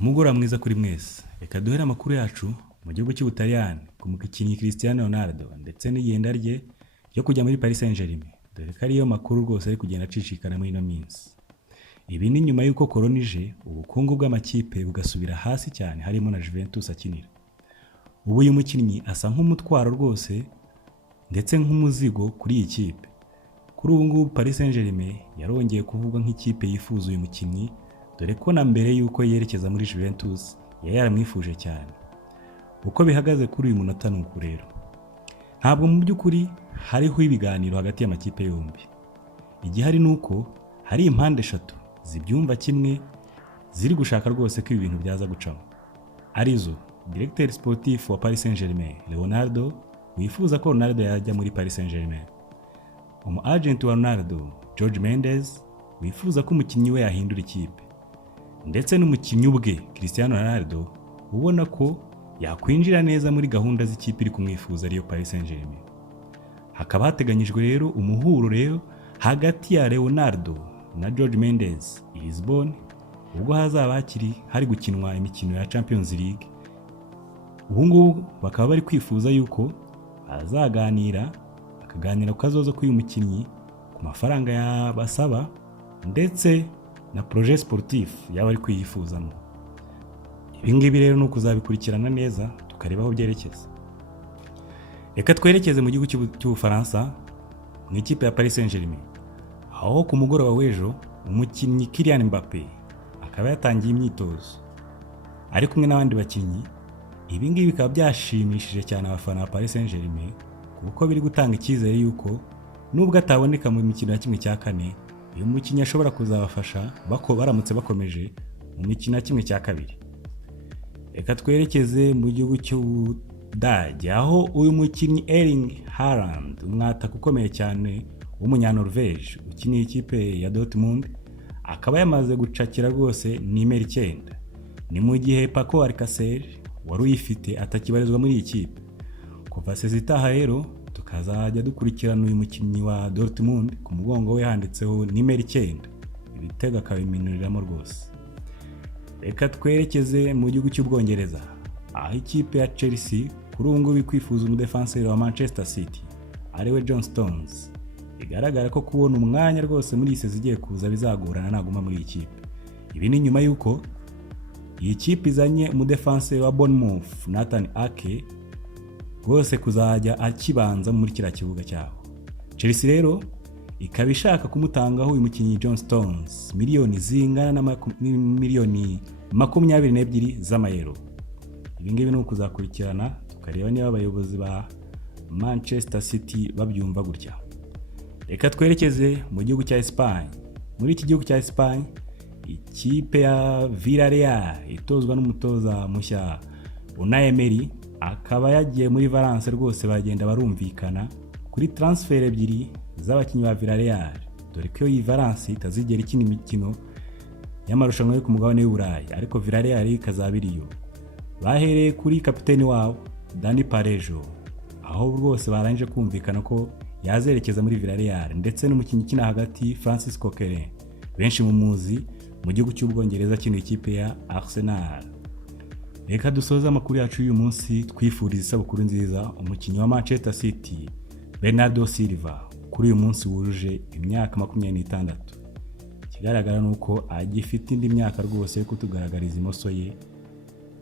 Umugoroba mwiza kuri mwese. Reka duhere amakuru yacu mu gihugu cy'Ubutaliyani ku mukinnyi Cristiano Ronaldo ndetse n'igenda rye ryo kujya muri Paris Saint-Germain. Dore ko ariyo makuru rwose ari kugenda acicikana muri ino minsi. Ibi ni nyuma y'uko corona ije, ubukungu bw'amakipe bugasubira hasi cyane, harimo na Juventus akinira. Ubu uyu mukinnyi asa nk'umutwaro rwose ndetse nk'umuzigo kuri iyi kipe. Kuri ubu ngubu Paris Saint-Germain yarongeye kuvugwa nk'ikipe yifuza uyu mukinnyi, dore ko na mbere y'uko yerekeza muri Juventus yari yaramwifuje cyane. Uko bihagaze kuri uyu munota nuko rero, ntabwo mu by'ukuri hariho ibiganiro hagati y'amakipe yombi. Igihari nuko hari impande eshatu zibyumva kimwe ziri gushaka rwose ko ibi bintu byaza gucamo. Arizo Directeur Sportif wa Paris Saint-Germain Leonardo, wifuza ko Ronaldo yajya muri Paris Saint-Germain. Agent wa Ronaldo George Mendes, wifuza ko umukinnyi we yahindura ikipe. Ndetse n'umukinnyi ubwe Cristiano Ronaldo ubona ko yakwinjira neza muri gahunda z'ikipe iri kumwifuza ariyo Paris Saint-Germain. Hakaba hateganyijwe rero umuhuro rero hagati ya Leonardo na George Mendes i Lisbon, ubwo hazaba hari gukinwa imikino ya Champions League. Ubu ngubu bakaba bari kwifuza yuko bazaganira, bakaganira ku kazozo k'uyu mukinnyi, ku mafaranga yabasaba ndetse na projet sportif yaba ari kwiyifuzamo. Ibi ngibi rero nuko uzabikurikirana neza tukareba aho byerekeza. Reka twerekeze mu gihugu cy'Ubufaransa mu ikipe ya Paris Saint-Germain, aho ku mugoroba w'ejo umukinnyi Kylian Mbappé akaba yatangiye imyitozo ari kumwe n'abandi bakinnyi. Ibi ngibi bikaba byashimishije cyane abafana ba Paris Saint-Germain, kuko biri gutanga icyizere yuko nubwo ataboneka mu mikino ya kimwe cya kane, uyu mukinnyi ashobora kuzabafasha baramutse bakomeje mu mikino ya kimwe cya kabiri. Reka twerekeze mu gihugu cy'Ubudage, aho uyu mukinnyi Erling Haaland, umwataka ukomeye cyane w'umunyanorvege ukiniye ikipe ya Dortmund, akaba yamaze gucakira rwose nimero 9. Ni mu gihe Paco Alcacer wari uyifite atakibarizwa muri iyi kipe. Kuva sezitaha rero tukazajya dukurikirana uyu mukinnyi wa Dortmund, ku mugongo we handitseho nimero 9, ibitego akabiminuramo rwose. Reka twerekeze mu gihugu cy'Ubwongereza, aho ikipe ya Chelsea kuri ubu ngubu kwifuza umudefenseur wa Manchester City ariwe John Stones. Bigaragara ko kubona umwanya rwose muri ise zigiye kuza bizagorana naguma muri iyi kipe. Ibi ni nyuma y'uko iyi kipe izanye umudefenseur wa Bournemouth Nathan Ake rwose kuzajya akibanza muri kiriya kibuga cyabo. Chelsea rero ikaba ishaka kumutangaho uyu mukinnyi John Stones miliyoni zingana na miliyoni 22 z'amayero. Ibi ngibi nuko kuzakurikirana tukareba niba abayobozi ba Manchester City babyumva gutya. Reka twerekeze mu gihugu cya Espagne. Muri iki gihugu cya Espagne, ikipe ya Villarreal itozwa n'umutoza mushya Unai Emery akaba yagiye muri Valence rwose, bagenda barumvikana kuri transfer ebyiri z'abakinnyi ba Villarreal, dore ko iyi Valence itazigera ikina imikino y'amarushanwa yo ku mugabane w'Uburayi, ariko Villarreal ikazabiriyo. Bahereye kuri kapiteni wabo Dani Parejo, aho rwose barangije kumvikana ko yazerekeza muri Villarreal, ndetse n'umukinnyi ukina hagati Francis Coquelin, benshi mu muzi mu gihugu cy'Ubwongereza kino ikipe ya Arsenal. Reka dusoza amakuru yacu y'uyu munsi twifuriza isabukuru nziza umukinnyi wa Manchester City Bernardo Silva kuri uyu munsi wujuje imyaka 26. Kigaragara nuko agifite indi myaka rwose yo kutugaragariza imoso ye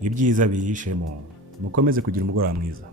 ibyiza biyishemo. Mukomeze kugira umugoroba mwiza.